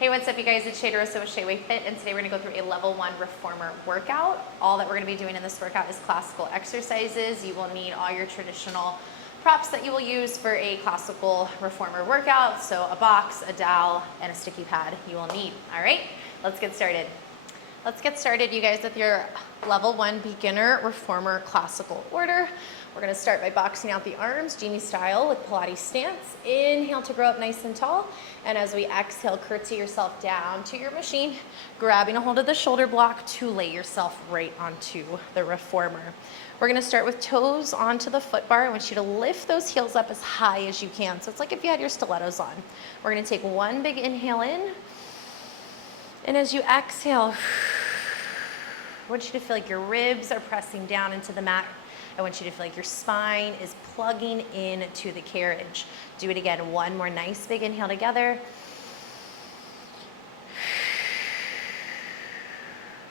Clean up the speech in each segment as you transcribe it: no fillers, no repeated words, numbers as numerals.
Hey, what's up you guys? It's Shea with Shea Fit, and today we're gonna go through a level 1 reformer workout. All that we're gonna be doing in this workout is classical exercises. You will need all your traditional props that you will use for a classical reformer workout. So a box, a dowel, and a sticky pad you will need. All right, let's get started. Let's get started, you guys, with your level 1 beginner reformer classical order. We're gonna start by boxing out the arms, genie style with Pilates stance. Inhale to grow up nice and tall. And as we exhale, curtsy yourself down to your machine, grabbing a hold of the shoulder block to lay yourself right onto the reformer. We're gonna start with toes onto the foot bar. I want you to lift those heels up as high as you can. So it's like if you had your stilettos on. We're gonna take one big inhale in. And as you exhale, I want you to feel like your ribs are pressing down into the mat. I want you to feel like your spine is plugging into the carriage. Do it again. One more nice big inhale together.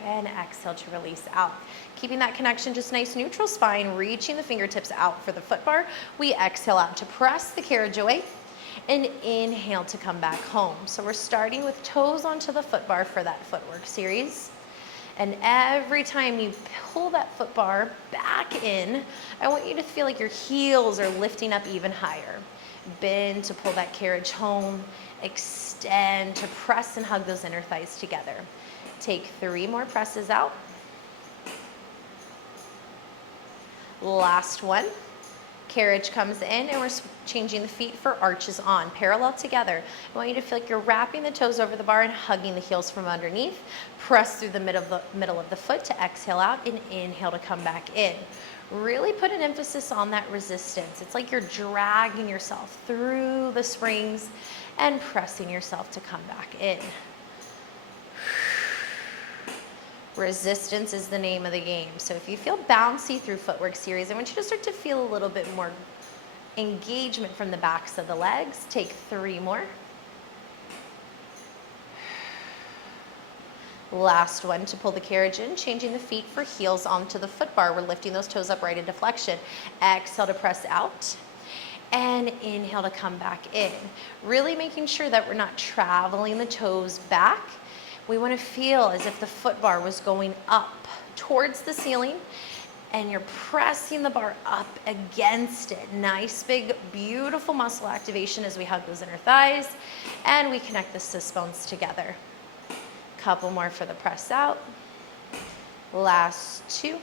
And exhale to release out. Keeping that connection just nice neutral spine, reaching the fingertips out for the foot bar. We exhale out to press the carriage away and inhale to come back home. So we're starting with toes onto the foot bar for that footwork series. And every time you pull that foot bar back in, I want you to feel like your heels are lifting up even higher. Bend to pull that carriage home. Extend to press and hug those inner thighs together. Take 3 more presses out. Last one. Carriage comes in and we're changing the feet for arches on, parallel together. I want you to feel like you're wrapping the toes over the bar and hugging the heels from underneath. Press through the middle of the foot to exhale out and inhale to come back in. Really put an emphasis on that resistance. It's like you're dragging yourself through the springs and pressing yourself to come back in. Resistance is the name of the game. So if you feel bouncy through footwork series, I want you to start to feel a little bit more engagement from the backs of the legs. Take 3 more. Last one to pull the carriage in, changing the feet for heels onto the foot bar. We're lifting those toes up right into flexion. Exhale to press out. And inhale to come back in. Really making sure that we're not traveling the toes back. We want to feel as if the foot bar was going up towards the ceiling and you're pressing the bar up against it. Nice, big, beautiful muscle activation as we hug those inner thighs and we connect the sit bones together. Couple more for the press out. Last 2.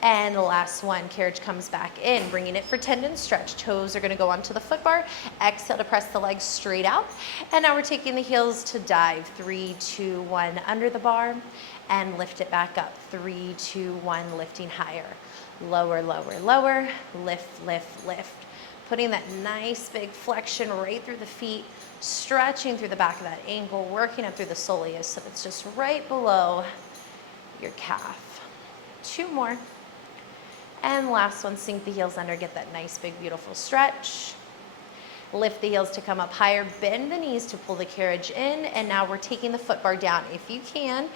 And the last one, carriage comes back in, bringing it for tendon stretch. Toes are gonna go onto the foot bar. Exhale to press the legs straight out. And now we're taking the heels to dive. 3, 2, 1, under the bar and lift it back up. 3, 2, 1, lifting higher. Lower, lower, lower, lift, lift, lift. Putting that nice big flexion right through the feet, stretching through the back of that ankle, working up through the soleus so it's just right below your calf. 2 more. And last one, sink the heels under, get that nice, big, beautiful stretch. Lift the heels to come up higher, bend the knees to pull the carriage in, and now we're taking the foot bar down. If you can,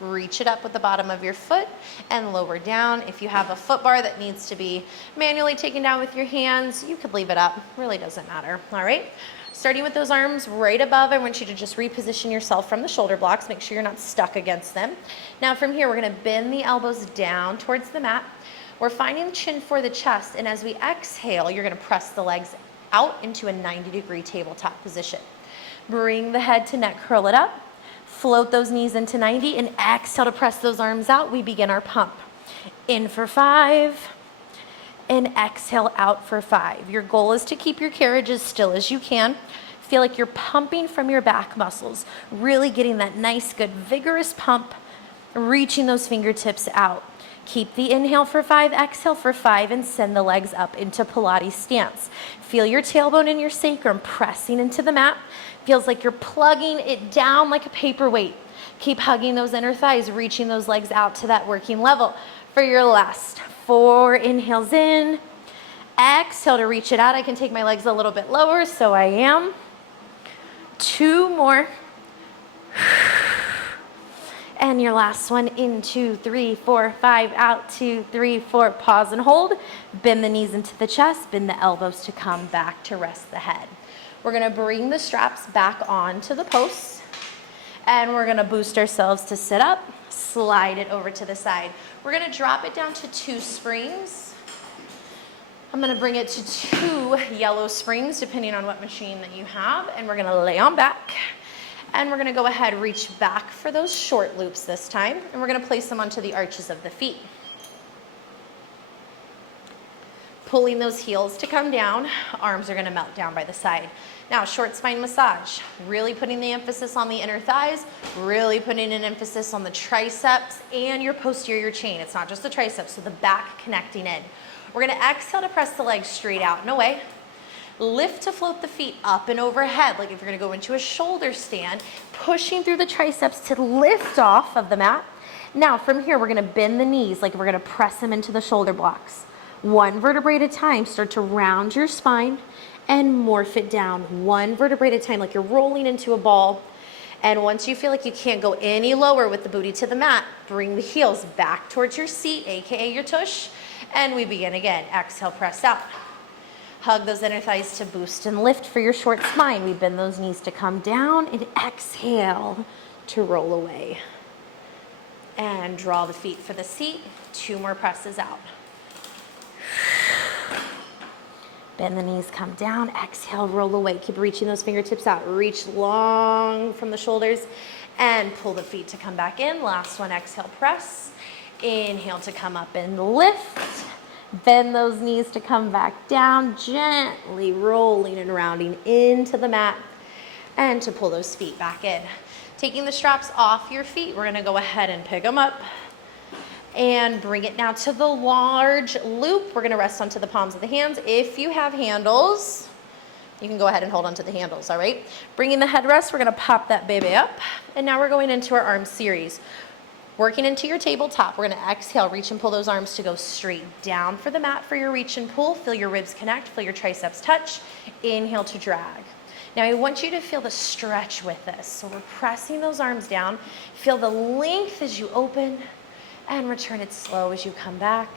reach it up with the bottom of your foot and lower down. If you have a foot bar that needs to be manually taken down with your hands, you could leave it up, really doesn't matter, all right? Starting with those arms right above, I want you to just reposition yourself from the shoulder blocks, make sure you're not stuck against them. Now from here, we're gonna bend the elbows down towards the mat. We're finding the chin for the chest, and as we exhale, you're gonna press the legs out into a 90-degree tabletop position. Bring the head to neck, curl it up, float those knees into 90, and exhale to press those arms out. We begin our pump. In for 5, and exhale out for 5. Your goal is to keep your carriage as still as you can. Feel like you're pumping from your back muscles, really getting that nice, good, vigorous pump, reaching those fingertips out. Keep the inhale for 5, exhale for 5, and send the legs up into Pilates stance. Feel your tailbone and your sacrum pressing into the mat. Feels like you're plugging it down like a paperweight. Keep hugging those inner thighs, reaching those legs out to that working level. For your last 4 inhales in, exhale to reach it out. I can take my legs a little bit lower, so I am. 2 more. And your last one, in 2, 3, 4, 5, out, 2, 3, 4, pause and hold. Bend the knees into the chest, bend the elbows to come back to rest the head. We're gonna bring the straps back onto the posts, and we're gonna boost ourselves to sit up, slide it over to the side. We're gonna drop it down to 2 springs. I'm gonna bring it to 2 yellow springs, depending on what machine that you have, and we're gonna lay on back. And we're gonna go ahead, reach back for those short loops this time, and we're gonna place them onto the arches of the feet. Pulling those heels to come down, arms are gonna melt down by the side. Now, short spine massage, really putting the emphasis on the inner thighs, really putting an emphasis on the triceps and your posterior chain. It's not just the triceps, so the back connecting in. We're gonna exhale to press the legs straight out and away. Lift to float the feet up and overhead, like if you're gonna go into a shoulder stand, pushing through the triceps to lift off of the mat. Now, from here, we're gonna bend the knees like we're gonna press them into the shoulder blocks. 1 vertebrae at a time, start to round your spine and morph it down 1 vertebrae at a time, like you're rolling into a ball. And once you feel like you can't go any lower with the booty to the mat, bring the heels back towards your seat, AKA your tush, and we begin again. Exhale, press out. Hug those inner thighs to boost and lift for your short spine. We bend those knees to come down and exhale to roll away. And draw the feet for the seat. 2 more presses out. Bend the knees, come down, exhale, roll away. Keep reaching those fingertips out. Reach long from the shoulders and pull the feet to come back in. Last one, exhale, press. Inhale to come up and lift. Bend those knees to come back down, gently rolling and rounding into the mat and to pull those feet back in. Taking the straps off your feet, we're gonna go ahead and pick them up and bring it now to the large loop. We're gonna rest onto the palms of the hands. If you have handles, you can go ahead and hold onto the handles, all right? Bringing the headrest, we're gonna pop that baby up. And now we're going into our arm series. Working into your tabletop, we're gonna exhale, reach and pull those arms to go straight down for the mat for your reach and pull. Feel your ribs connect, feel your triceps touch. Inhale to drag. Now I want you to feel the stretch with this. So we're pressing those arms down. Feel the length as you open and return it slow as you come back.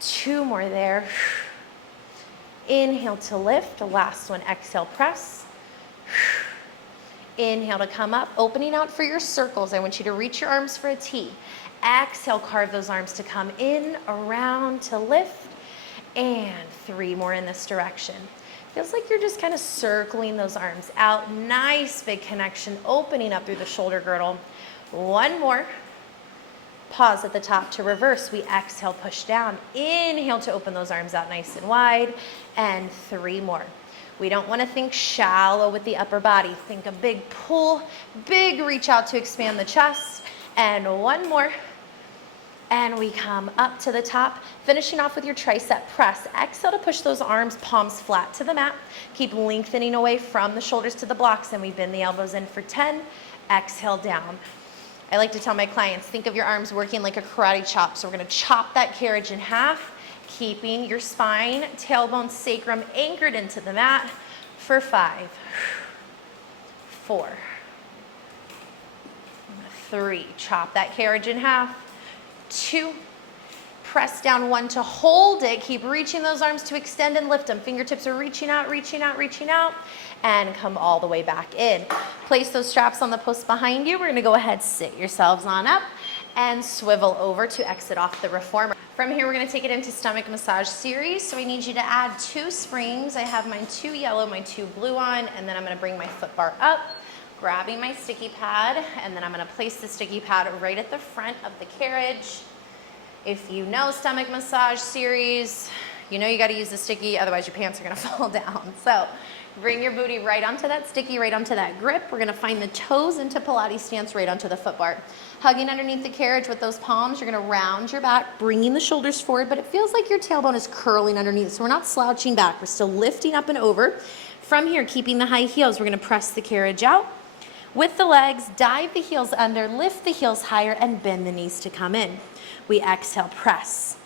2 more there. Inhale to lift, the last one, exhale, press. Inhale to come up, opening out for your circles. I want you to reach your arms for a T. Exhale, carve those arms to come in, around to lift, and 3 more in this direction. Feels like you're just kind of circling those arms out. Nice big connection, opening up through the shoulder girdle. 1 more. Pause at the top to reverse. We exhale, push down. Inhale to open those arms out nice and wide. And 3 more. We don't want to think shallow with the upper body. Think a big pull, big reach out to expand the chest. And 1 more. And we come up to the top, finishing off with your tricep press. Exhale to push those arms, palms flat to the mat. Keep lengthening away from the shoulders to the blocks, and we bend the elbows in for 10. Exhale down. I like to tell my clients, think of your arms working like a karate chop. So we're gonna chop that carriage in half, keeping your spine, tailbone, sacrum anchored into the mat for 5, 4, 3. Chop that carriage in half. 2. Press down 1 to hold it. Keep reaching those arms to extend and lift them. Fingertips are reaching out, reaching out, reaching out, and come all the way back in. Place those straps on the posts behind you. We're gonna go ahead, sit yourselves on up and swivel over to exit off the reformer. From here, we're gonna take it into stomach massage series. So I need you to add 2 springs. I have my 2 yellow, my 2 blue on, and then I'm gonna bring my foot bar up, grabbing my sticky pad, and then I'm gonna place the sticky pad right at the front of the carriage. If you know stomach massage series, you know you gotta use the sticky, otherwise your pants are gonna fall down. So bring your booty right onto that sticky, right onto that grip. We're gonna find the toes into Pilates stance right onto the foot bar. Hugging underneath the carriage with those palms, you're gonna round your back, bringing the shoulders forward, but it feels like your tailbone is curling underneath, so we're not slouching back, we're still lifting up and over. From here, keeping the high heels, we're gonna press the carriage out. With the legs, dive the heels under, lift the heels higher, and bend the knees to come in. We exhale, press,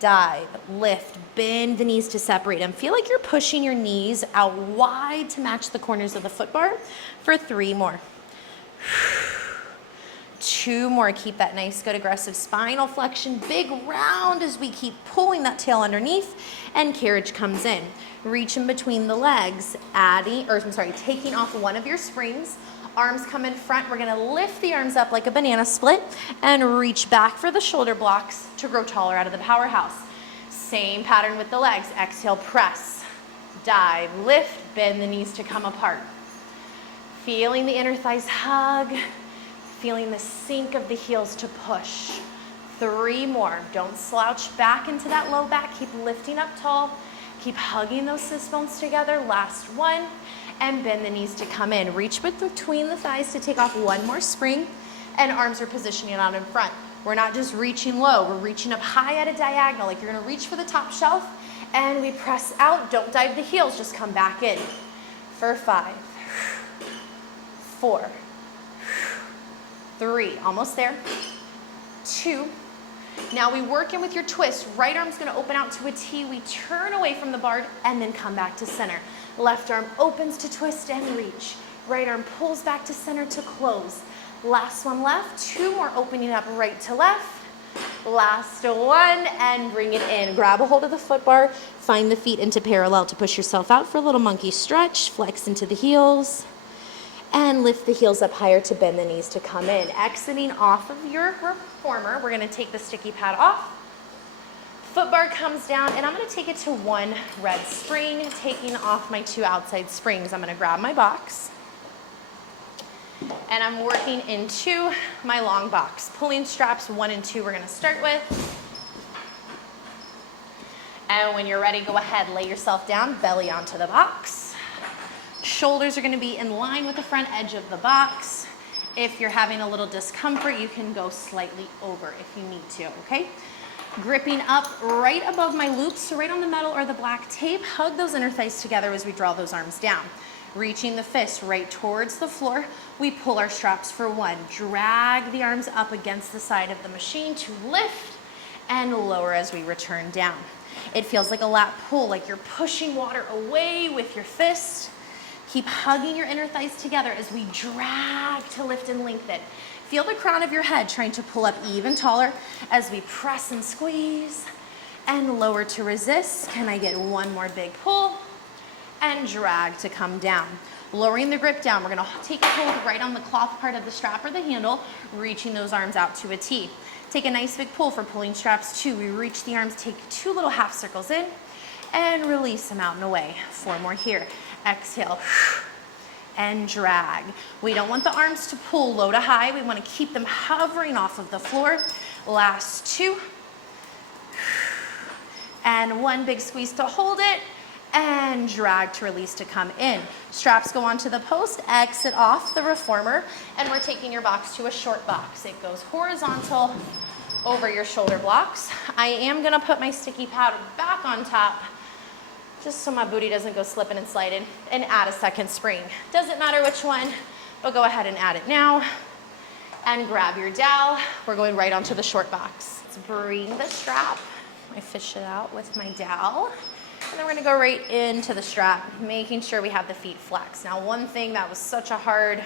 dive, lift, bend the knees to separate them. Feel like you're pushing your knees out wide to match the corners of the foot bar for 3 more. 2 more. Keep that nice, good, aggressive spinal flexion. Big round as we keep pulling that tail underneath, and carriage comes in. Reach in between the legs, taking off one of your springs. Arms come in front. We're gonna lift the arms up like a banana split and reach back for the shoulder blocks to grow taller out of the powerhouse. Same pattern with the legs. Exhale, press, dive, lift, bend the knees to come apart. Feeling the inner thighs hug, feeling the sink of the heels to push. 3 more. Don't slouch back into that low back. Keep lifting up tall. Keep hugging those sit bones together. Last one. And bend the knees to come in. Reach between the thighs to take off one more spring, and arms are positioning out in front. We're not just reaching low, we're reaching up high at a diagonal, like you're gonna reach for the top shelf, and we press out. Don't dive the heels, just come back in. For 5, 4, 3, almost there, 2. Now we work in with your twist. Right arm's gonna open out to a T. We turn away from the bar and then come back to center. Left arm opens to twist and reach. Right arm pulls back to center to close. Last one left. 2 more opening up right to left. Last one, and bring it in. Grab a hold of the foot bar. Find the feet into parallel to push yourself out for a little monkey stretch. Flex into the heels. And lift the heels up higher to bend the knees to come in. Exiting off of your reformer, we're gonna take the sticky pad off. Foot bar comes down, and I'm gonna take it to 1 red spring, taking off my 2 outside springs. I'm gonna grab my box, and I'm working into my long box. Pulling straps 1 and 2 we're gonna start with. And when you're ready, go ahead, lay yourself down, belly onto the box. Shoulders are gonna be in line with the front edge of the box. If you're having a little discomfort, you can go slightly over if you need to, okay? Gripping up right above my loops, so right on the metal or the black tape. Hug those inner thighs together as we draw those arms down. Reaching the fist right towards the floor, we pull our straps for 1. Drag the arms up against the side of the machine to lift and lower as we return down. It feels like a lat pull, like you're pushing water away with your fist. Keep hugging your inner thighs together as we drag to lift and lengthen. Feel the crown of your head trying to pull up even taller as we press and squeeze and lower to resist. Can I get 1 more big pull? And drag to come down. Lowering the grip down, we're gonna take a hold right on the cloth part of the strap or the handle, reaching those arms out to a T. Take a nice big pull for pulling straps 2. We reach the arms, take 2 little half circles in, and release them out and away. 4 more here. Exhale. And drag. We don't want the arms to pull low to high. We want to keep them hovering off of the floor. Last 2. And 1 big squeeze to hold it, and drag to release to come in. Straps go onto the post, exit off the reformer, and we're taking your box to a short box. It goes horizontal over your shoulder blocks. I am gonna put my sticky pad back on top, just so my booty doesn't go slipping and sliding, and add a 2nd spring. Doesn't matter which one, but go ahead and add it now. And grab your dowel. We're going right onto the short box. Let's bring the strap. I fish it out with my dowel. And then we're gonna go right into the strap, making sure we have the feet flexed. Now, one thing that was such a hard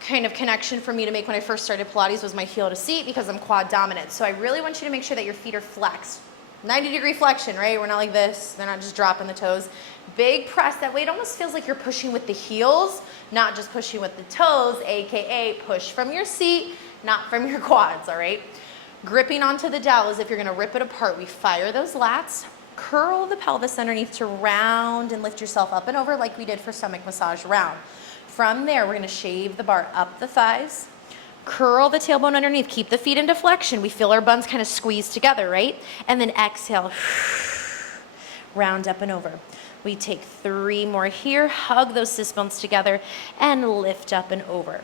kind of connection for me to make when I first started Pilates was my heel to seat, because I'm quad dominant. So I really want you to make sure that your feet are flexed. 90-degree flexion, right? We're not like this. They're not just dropping the toes. Big press. That way it almost feels like you're pushing with the heels, not just pushing with the toes, AKA push from your seat, not from your quads, all right? Gripping onto the dowel as if you're gonna rip it apart. We fire those lats, curl the pelvis underneath to round and lift yourself up and over like we did for stomach massage round. From there, we're gonna shave the bar up the thighs, curl the tailbone underneath, keep the feet into flexion. We feel our buns kind of squeeze together, right? And then exhale, round up and over. We take 3 more here, hug those sit bones together, and lift up and over.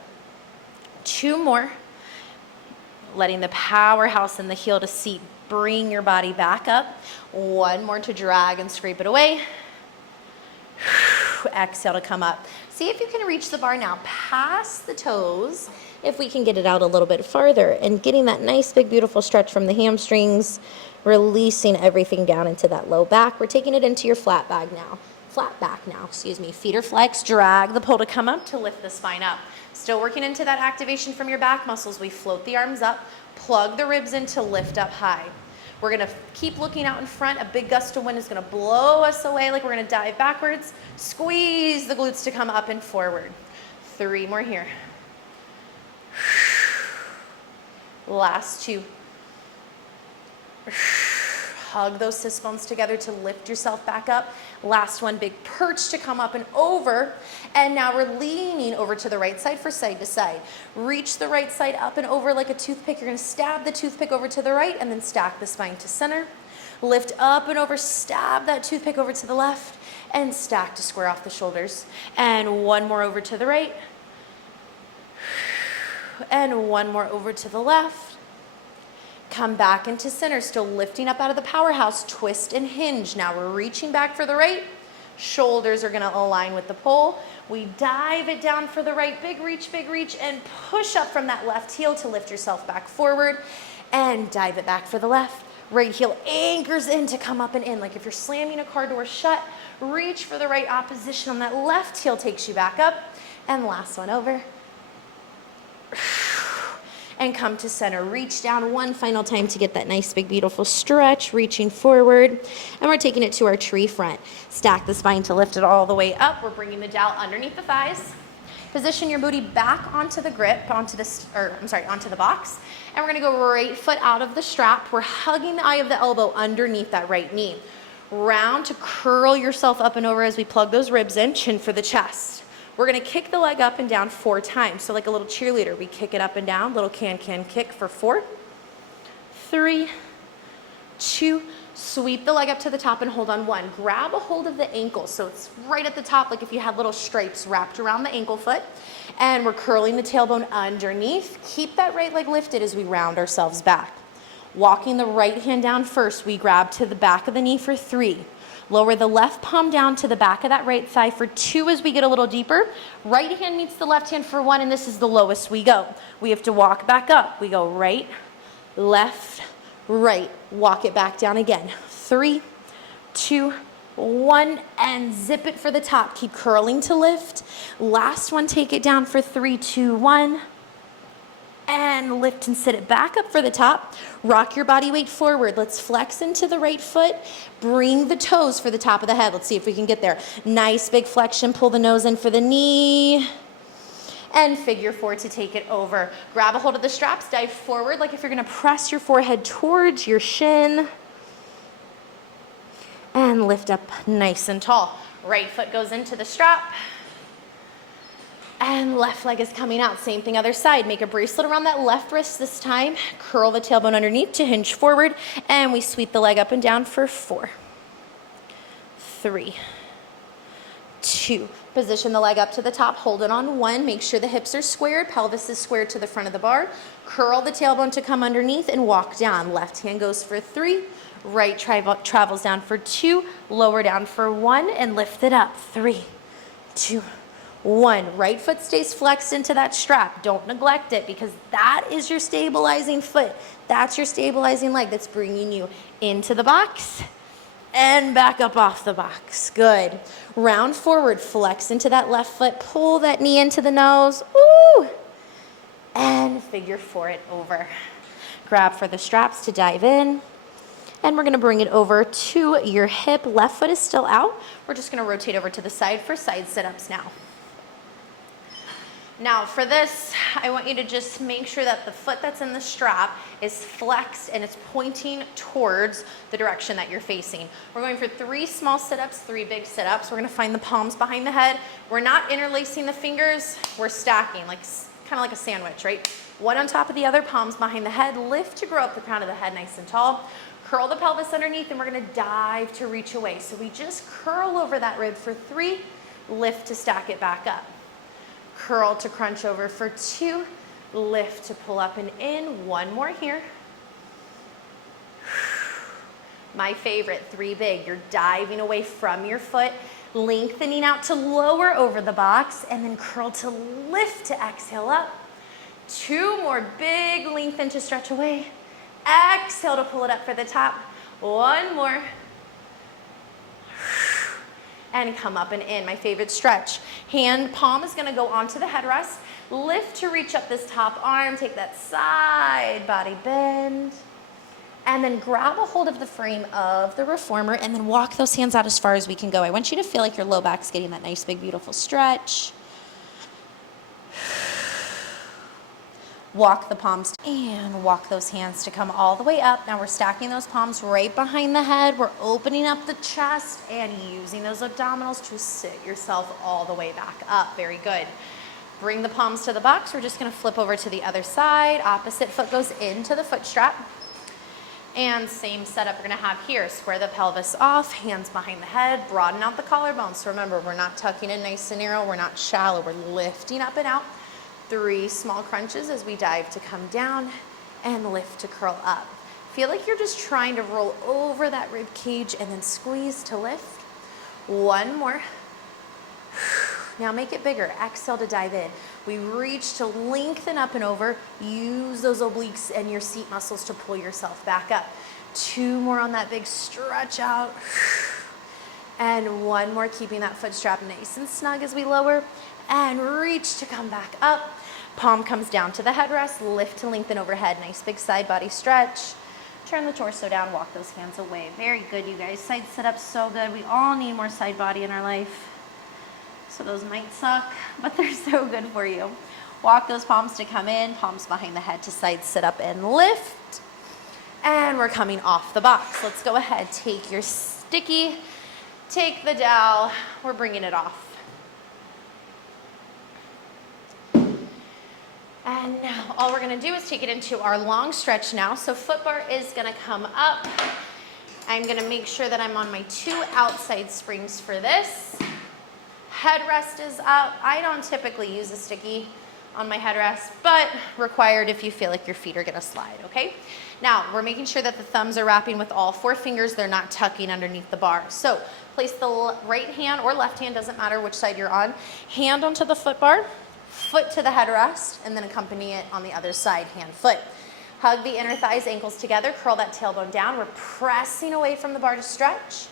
2 more, letting the powerhouse in the heel to seat bring your body back up. 1 more to drag and scrape it away. Exhale to come up. See if you can reach the bar now past the toes, if we can get it out a little bit farther, and getting that nice big beautiful stretch from the hamstrings, releasing everything down into that low back. We're taking it into your flat back now, excuse me. Feet are flexed, drag the pull to come up to lift the spine up. Still working into that activation from your back muscles. We float the arms up, plug the ribs in to lift up high. We're gonna keep looking out in front. A big gust of wind is gonna blow us away like we're gonna dive backwards. Squeeze the glutes to come up and forward. 3 more here. Last 2. Hug those sit bones together to lift yourself back up. Last one, big perch to come up and over. And now we're leaning over to the right side for side to side. Reach the right side up and over like a toothpick. You're gonna stab the toothpick over to the right and then stack the spine to center. Lift up and over, stab that toothpick over to the left and stack to square off the shoulders. And one more over to the right. And one more over to the left. Come back into center, still lifting up out of the powerhouse, twist and hinge. Now we're reaching back for the right. Shoulders are gonna align with the pole. We dive it down for the right, big reach, and push up from that left heel to lift yourself back forward and dive it back for the left. Right heel anchors in to come up and in. Like if you're slamming a car door shut, reach for the right opposition on that left heel takes you back up. And last one over. And come to center. Reach down one final time to get that nice big beautiful stretch, reaching forward. And we're taking it to our tree front. Stack the spine to lift it all the way up. We're bringing the dowel underneath the thighs. Position your booty back onto the grip, onto the box. And we're gonna go right foot out of the strap. We're hugging the eye of the elbow underneath that right knee. Round to curl yourself up and over as we plug those ribs in, chin for the chest. We're gonna kick the leg up and down 4 times. So like a little cheerleader, we kick it up and down, little can kick for 4, 3, 2, sweep the leg up to the top and hold on 1. Grab a hold of the ankle, so it's right at the top, like if you had little stripes wrapped around the ankle foot. And we're curling the tailbone underneath. Keep that right leg lifted as we round ourselves back. Walking the right hand down first, we grab to the back of the knee for 3. Lower the left palm down to the back of that right thigh for 2 as we get a little deeper. Right hand meets the left hand for 1, and this is the lowest we go. We have to walk back up. We go right, left, right. Walk it back down again. 3, 2, 1, and zip it for the top. Keep curling to lift. Last one, take it down for 3, 2, 1. And lift and sit it back up for the top. Rock your body weight forward. Let's flex into the right foot. Bring the toes for the top of the head. Let's see if we can get there. Nice big flexion. Pull the nose in for the knee. And figure 4 to take it over. Grab a hold of the straps. Dive forward like if you're going to press your forehead towards your shin. And lift up nice and tall. Right foot goes into the strap. And left leg is coming out. Same thing other side. Make a bracelet around that left wrist this time. Curl the tailbone underneath to hinge forward. And we sweep the leg up and down for 4, 3, 2. Position the leg up to the top. Hold it on 1. Make sure the hips are squared. Pelvis is squared to the front of the bar. Curl the tailbone to come underneath and walk down. Left hand goes for 3. Right travels down for 2. Lower down for 1. And lift it up. 3, 2, 1. Right foot stays flexed into that strap. Don't neglect it because that is your stabilizing foot. That's your stabilizing leg that's bringing you into the box and back up off the box. Good. Round forward, flex into that left foot, pull that knee into the nose. Ooh. And figure 4 it over. Grab for the straps to dive in. And we're gonna bring it over to your hip. Left foot is still out. We're just gonna rotate over to the side for side sit-ups now. Now for this, I want you to just make sure that the foot that's in the strap is flexed and it's pointing towards the direction that you're facing. We're going for 3 small sit-ups, 3 big sit-ups. We're gonna find the palms behind the head. We're not interlacing the fingers, we're stacking, like kind of like a sandwich, right? One on top of the other, palms behind the head. Lift to grow up the crown of the head nice and tall. Curl the pelvis underneath and we're gonna dive to reach away. So we just curl over that rib for 3, lift to stack it back up. Curl to crunch over for 2, lift to pull up and in. 1 more here. My favorite, 3 big. You're diving away from your foot, lengthening out to lower over the box, and then curl to lift to exhale up. 2 more big, lengthen to stretch away. Exhale to pull it up for the top. 1 more. And come up and in, my favorite stretch. Hand palm is gonna go onto the headrest. Lift to reach up this top arm, take that side body bend. And then grab a hold of the frame of the reformer and then walk those hands out as far as we can go. I want you to feel like your low back's getting that nice, big, beautiful stretch. Walk the palms and walk those hands to come all the way up. Now we're stacking those palms right behind the head. We're opening up the chest and using those abdominals to sit yourself all the way back up. Very good. Bring the palms to the box. We're just gonna flip over to the other side. Opposite foot goes into the foot strap. And same setup we're gonna have here. Square the pelvis off, hands behind the head, broaden out the collarbones. So remember, we're not tucking in nice and narrow, we're not shallow, we're lifting up and out. 3 small crunches as we dive to come down and lift to curl up. Feel like you're just trying to roll over that rib cage and then squeeze to lift. 1 more. Now make it bigger. Exhale to dive in. We reach to lengthen up and over. Use those obliques and your seat muscles to pull yourself back up. 2 more on that big stretch out. And 1 more, keeping that foot strap nice and snug as we lower. And reach to come back up. Palm comes down to the headrest. Lift to lengthen overhead. Nice big side body stretch. Turn the torso down. Walk those hands away. Very good, you guys. Side sit-ups, so good. We all need more side body in our life. So those might suck, but they're so good for you. Walk those palms to come in. Palms behind the head to side sit up and lift. And we're coming off the box. Let's go ahead. Take your sticky. Take the dowel. We're bringing it off. And now all we're gonna do is take it into our long stretch now. So foot bar is gonna come up. I'm gonna make sure that I'm on my 2 outside springs for this. Headrest is up. I don't typically use a sticky on my headrest, but required if you feel like your feet are gonna slide, okay? Now, we're making sure that the thumbs are wrapping with all 4 fingers. They're not tucking underneath the bar. So place the right hand or left hand, doesn't matter which side you're on, hand onto the foot bar, foot to the headrest, and then accompany it on the other side, hand, foot. Hug the inner thighs, ankles together, curl that tailbone down. We're pressing away from the bar to stretch,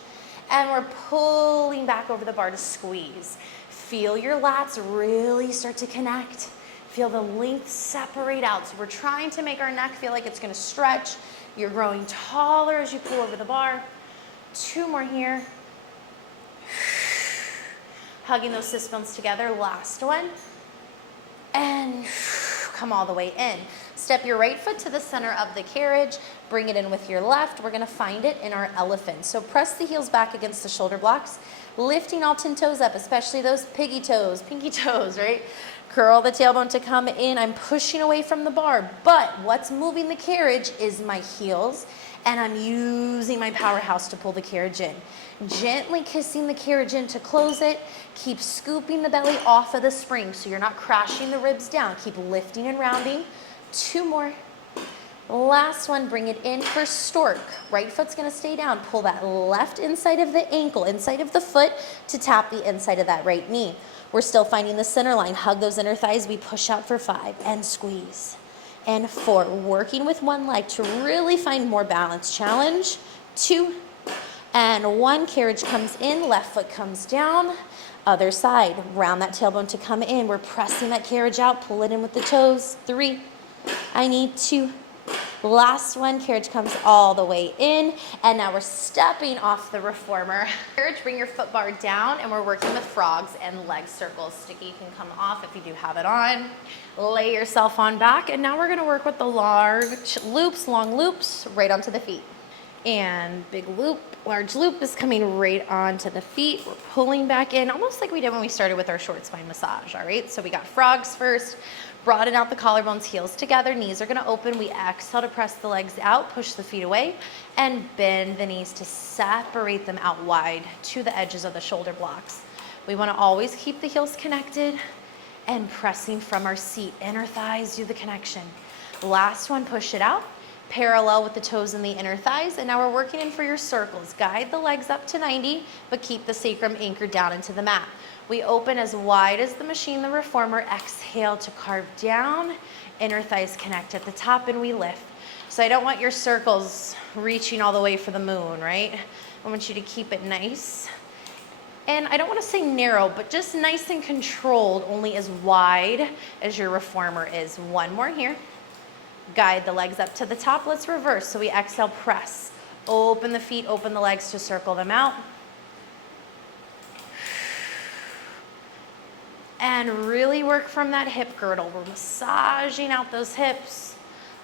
and we're pulling back over the bar to squeeze. Feel your lats really start to connect. Feel the length separate out. So we're trying to make our neck feel like it's gonna stretch. You're growing taller as you pull over the bar. 2 more here. Hugging those sit bones together, last one. And come all the way in. Step your right foot to the center of the carriage, bring it in with your left. We're gonna find it in our elephant. So press the heels back against the shoulder blocks, lifting all 10 toes up, especially those pinky toes, right? Curl the tailbone to come in. I'm pushing away from the bar, but what's moving the carriage is my heels, and I'm using my powerhouse to pull the carriage in. Gently kissing the carriage in to close it. Keep scooping the belly off of the spring so you're not crashing the ribs down. Keep lifting and rounding. 2 more. Last one, bring it in for stork. Right foot's gonna stay down. Pull that left inside of the ankle, inside of the foot to tap the inside of that right knee. We're still finding the center line. Hug those inner thighs. We push out for 5 and squeeze. And 4, working with one leg to really find more balance. Challenge. 2 and 1, carriage comes in, left foot comes down. Other side, round that tailbone to come in. We're pressing that carriage out, pull it in with the toes. 3, I need 2. Last one, carriage comes all the way in, and now we're stepping off the reformer. Carriage, bring your foot bar down, and we're working with frogs and leg circles. Sticky can come off if you do have it on. Lay yourself on back, and now we're gonna work with the large loops, long loops, right onto the feet. And big loop, large loop is coming right onto the feet. We're pulling back in, almost like we did when we started with our short spine massage, all right? So we got frogs first, broaden out the collarbones, heels together, knees are gonna open. We exhale to press the legs out, push the feet away, and bend the knees to separate them out wide to the edges of the shoulder blocks. We wanna always keep the heels connected and pressing from our seat. Inner thighs do the connection. Last one, push it out. Parallel with the toes and the inner thighs, and now we're working in for your circles. Guide the legs up to 90, but keep the sacrum anchored down into the mat. We open as wide as the machine, the reformer. Exhale to carve down. Inner thighs connect at the top, and we lift. So I don't want your circles reaching all the way for the moon, right? I want you to keep it nice. And I don't want to say narrow, but just nice and controlled, only as wide as your reformer is. 1 more here. Guide the legs up to the top. Let's reverse. So we exhale, press. Open the feet, open the legs to circle them out. And really work from that hip girdle. We're massaging out those hips.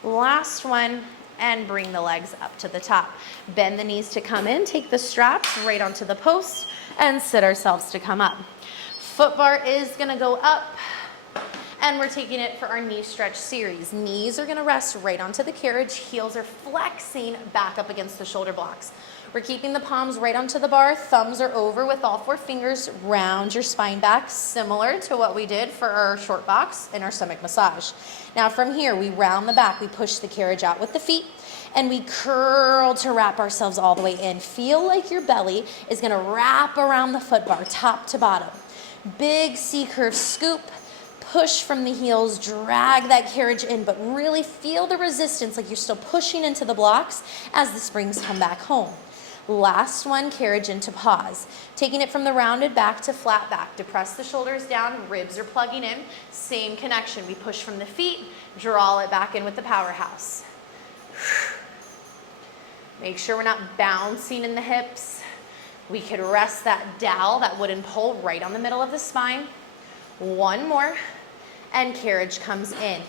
Last one, and bring the legs up to the top. Bend the knees to come in, take the straps right onto the post, and sit ourselves to come up. Foot bar is gonna go up, and we're taking it for our knee stretch series. Knees are gonna rest right onto the carriage, heels are flexing back up against the shoulder blocks. We're keeping the palms right onto the bar, thumbs are over with all 4 fingers, round your spine back, similar to what we did for our short box and our stomach massage. Now from here, we round the back, we push the carriage out with the feet, and we curl to wrap ourselves all the way in. Feel like your belly is gonna wrap around the foot bar, top to bottom. Big C-curve scoop, push from the heels, drag that carriage in, but really feel the resistance like you're still pushing into the blocks as the springs come back home. Last one, carriage into pause. Taking it from the rounded back to flat back. Depress the shoulders down, ribs are plugging in. Same connection. We push from the feet, draw it back in with the powerhouse. Make sure we're not bouncing in the hips. We could rest that dowel, that wooden pole, right on the middle of the spine. One more, and carriage comes in.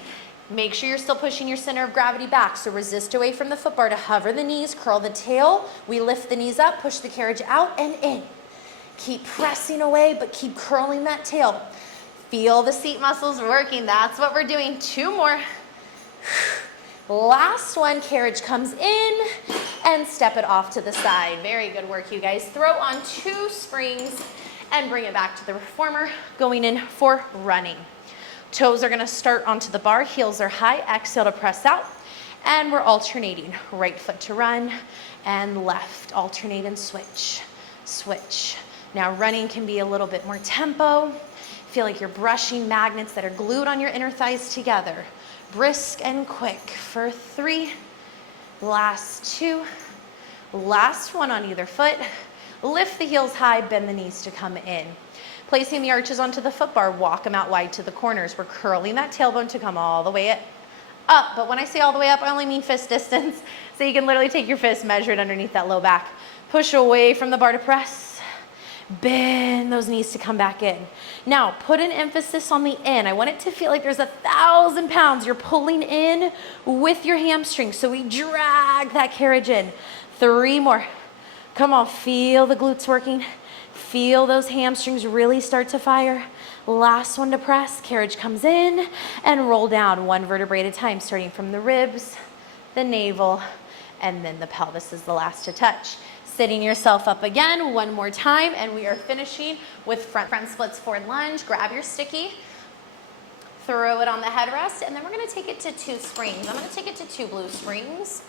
Make sure you're still pushing your center of gravity back, so resist away from the foot bar to hover the knees, curl the tail. We lift the knees up, push the carriage out and in. Keep pressing away, but keep curling that tail. Feel the seat muscles working. That's what we're doing. 2 more. Last one, carriage comes in and step it off to the side. Very good work, you guys. Throw on 2 springs and bring it back to the reformer, going in for running. Toes are gonna start onto the bar, heels are high, exhale to press out, and we're alternating. Right foot to run, and left. Alternate and switch, switch. Now running can be a little bit more tempo. Feel like you're brushing magnets that are glued on your inner thighs together. Brisk and quick for 3, last 2, last one on either foot. Lift the heels high, bend the knees to come in. Placing the arches onto the foot bar, walk them out wide to the corners. We're curling that tailbone to come all the way up. But when I say all the way up, I only mean fist distance. So you can literally take your fist, measure it underneath that low back. Push away from the bar to press. Bend those knees to come back in. Now, put an emphasis on the in. I want it to feel like there's 1,000 pounds you're pulling in with your hamstrings. So we drag that carriage in. 3 more. Come on, feel the glutes working. Feel those hamstrings really start to fire. Last one to press, carriage comes in and roll down 1 vertebrae at a time, starting from the ribs, the navel, and then the pelvis is the last to touch. Sitting yourself up again 1 more time, and we are finishing with front splits, forward lunge. Grab your sticky, throw it on the headrest, and then we're gonna take it to 2 springs. I'm gonna take it to 2 blue springs.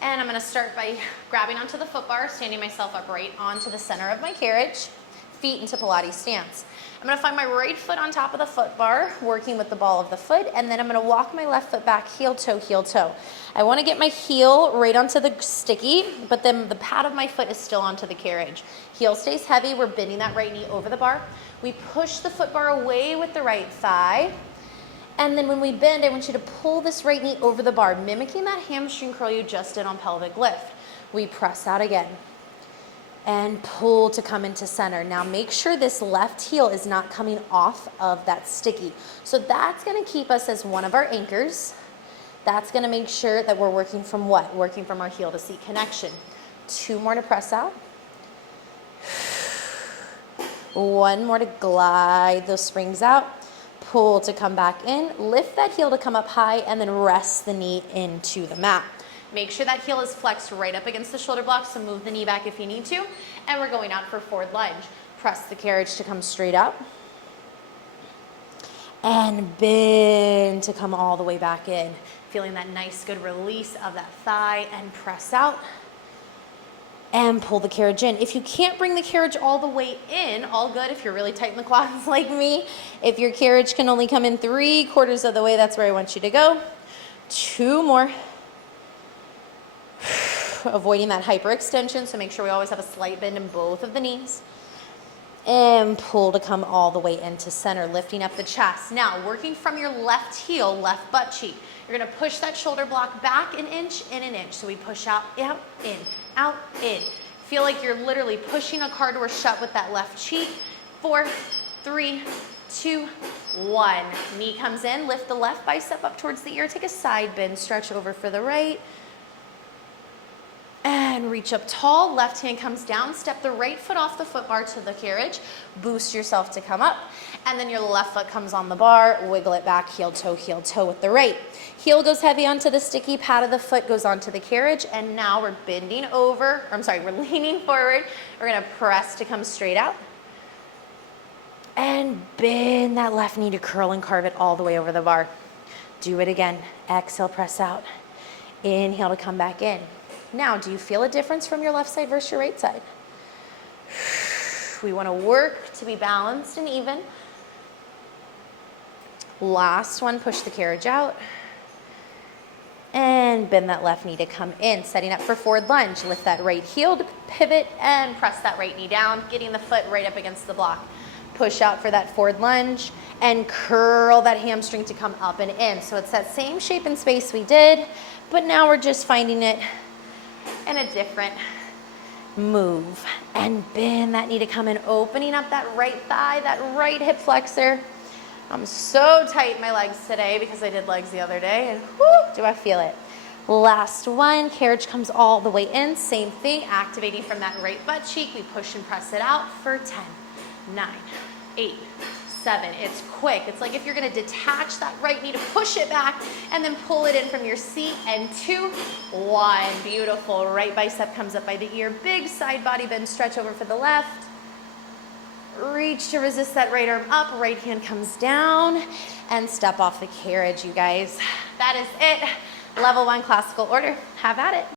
And I'm gonna start by grabbing onto the foot bar, standing myself up right onto the center of my carriage, feet into Pilates stance. I'm gonna find my right foot on top of the foot bar, working with the ball of the foot, and then I'm gonna walk my left foot back, heel toe, heel toe. I wanna get my heel right onto the sticky, but then the pad of my foot is still onto the carriage. Heel stays heavy, we're bending that right knee over the bar. We push the foot bar away with the right thigh. And then when we bend, I want you to pull this right knee over the bar, mimicking that hamstring curl you just did on pelvic lift. We press out again and pull to come into center. Now make sure this left heel is not coming off of that sticky. So that's gonna keep us as one of our anchors. That's gonna make sure that we're working from what? Working from our heel to seat connection. 2 more to press out. 1 more to glide those springs out. Pull to come back in, lift that heel to come up high, and then rest the knee into the mat. Make sure that heel is flexed right up against the shoulder blocks, so move the knee back if you need to. And we're going out for forward lunge. Press the carriage to come straight up. And bend to come all the way back in. Feeling that nice, good release of that thigh, and press out. And pull the carriage in. If you can't bring the carriage all the way in, all good if you're really tight in the quads like me. If your carriage can only come in 3/4 of the way, that's where I want you to go. 2 more. Avoiding that hyperextension, so make sure we always have a slight bend in both of the knees. and pull to come all the way into center, lifting up the chest. Now, working from your left heel, left butt cheek. You're gonna push that shoulder block back an inch, in an inch. So we push out, in, out, in. Feel like you're literally pushing a car door shut with that left cheek. 4, 3, 2, 1. Knee comes in, lift the left bicep up towards the ear, take a side bend, stretch over for the right. And reach up tall, left hand comes down, step the right foot off the foot bar to the carriage, boost yourself to come up, and then your left foot comes on the bar, wiggle it back, heel toe with the right. Heel goes heavy onto the sticky, pad of the foot goes onto the carriage, and now we're bending over, we're leaning forward. We're gonna press to come straight out. And bend that left knee to curl and carve it all the way over the bar. Do it again. Exhale, press out. Inhale to come back in. Now, do you feel a difference from your left side versus your right side? We want to work to be balanced and even. Last one, push the carriage out. And bend that left knee to come in, setting up for forward lunge. Lift that right heel to pivot and press that right knee down, getting the foot right up against the block. Push out for that forward lunge and curl that hamstring to come up and in. So it's that same shape and space we did, but now we're just finding it in a different move. And bend that knee to come in, opening up that right thigh, that right hip flexor. I'm so tight in my legs today because I did legs the other day, and whoo, do I feel it. Last one, carriage comes all the way in, same thing, activating from that right butt cheek. We push and press it out for 10, 9, 8, 7. It's quick. It's like if you're gonna detach that right knee to push it back and then pull it in from your seat, and 2, 1. Beautiful. Right bicep comes up by the ear. Big side body bend, stretch over for the left. Reach to resist that right arm up. Right hand comes down and step off the carriage, you guys. That is it. Level 1 classical order. Have at it.